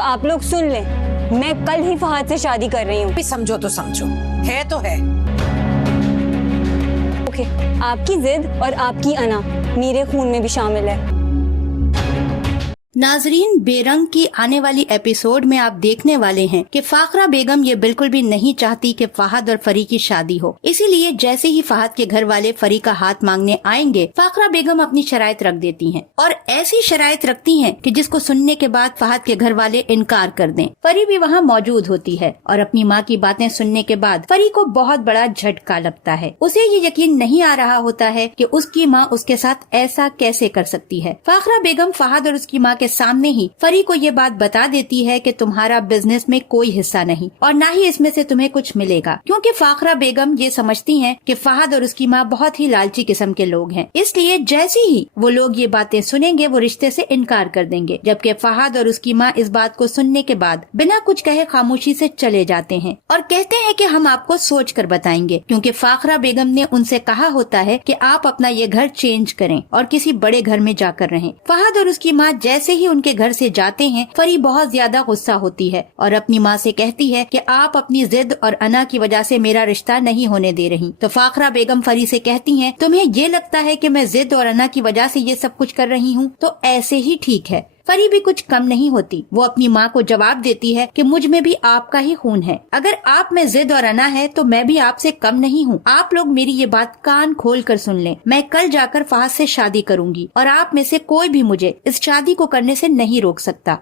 آپ لوگ سن لیں، میں کل ہی فہد سے شادی کر رہی ہوں۔ سمجھو تو سمجھو، ہے تو ہے۔ اوکے، آپ کی ضد اور آپ کی انا میرے خون میں بھی شامل ہے۔ ناظرین، بے رنگ کی آنے والی ایپیسوڈ میں آپ دیکھنے والے ہیں کہ فاخرہ بیگم یہ بالکل بھی نہیں چاہتی کہ فہد اور فری کی شادی ہو، اسی لیے جیسے ہی فہد کے گھر والے فری کا ہاتھ مانگنے آئیں گے، فاخرہ بیگم اپنی شرائط رکھ دیتی ہیں، اور ایسی شرائط رکھتی ہیں کہ جس کو سننے کے بعد فہد کے گھر والے انکار کر دیں۔ فری بھی وہاں موجود ہوتی ہے اور اپنی ماں کی باتیں سننے کے بعد فری کو بہت بڑا جھٹکا لگتا ہے۔ اسے یہ یقین نہیں آ رہا ہوتا ہے کہ اس کی ماں اس کے ساتھ ایسا کیسے کر سکتی ہے۔ فاخرہ بیگم فہد اور اس کی ماں کے سامنے ہی فری کو یہ بات بتا دیتی ہے کہ تمہارا بزنس میں کوئی حصہ نہیں اور نہ ہی اس میں سے تمہیں کچھ ملے گا، کیونکہ فاخرہ بیگم یہ سمجھتی ہیں کہ فہد اور اس کی ماں بہت ہی لالچی قسم کے لوگ ہیں، اس لیے جیسے ہی وہ لوگ یہ باتیں سنیں گے وہ رشتے سے انکار کر دیں گے، جبکہ فہد اور اس کی ماں اس بات کو سننے کے بعد بنا کچھ کہے خاموشی سے چلے جاتے ہیں اور کہتے ہیں کہ ہم آپ کو سوچ کر بتائیں گے، کیونکہ فاخرہ بیگم نے ان سے کہا ہوتا ہے کہ آپ اپنا یہ گھر چینج کریں اور کسی بڑے گھر میں جا کر رہیں۔ فہد اور اس کی ماں جیسے ہی ان کے گھر سے جاتے ہیں، فری بہت زیادہ غصہ ہوتی ہے اور اپنی ماں سے کہتی ہے کہ آپ اپنی ضد اور انا کی وجہ سے میرا رشتہ نہیں ہونے دے رہی۔ تو فاخرہ بیگم فری سے کہتی ہیں، تمہیں یہ لگتا ہے کہ میں ضد اور انا کی وجہ سے یہ سب کچھ کر رہی ہوں تو ایسے ہی ٹھیک ہے۔ فری بھی کچھ کم نہیں ہوتی، وہ اپنی ماں کو جواب دیتی ہے کہ مجھ میں بھی آپ کا ہی خون ہے، اگر آپ میں ضد اور انا ہے تو میں بھی آپ سے کم نہیں ہوں۔ آپ لوگ میری یہ بات کان کھول کر سن لیں، میں کل جا کر فہد سے شادی کروں گی اور آپ میں سے کوئی بھی مجھے اس شادی کو کرنے سے نہیں روک سکتا۔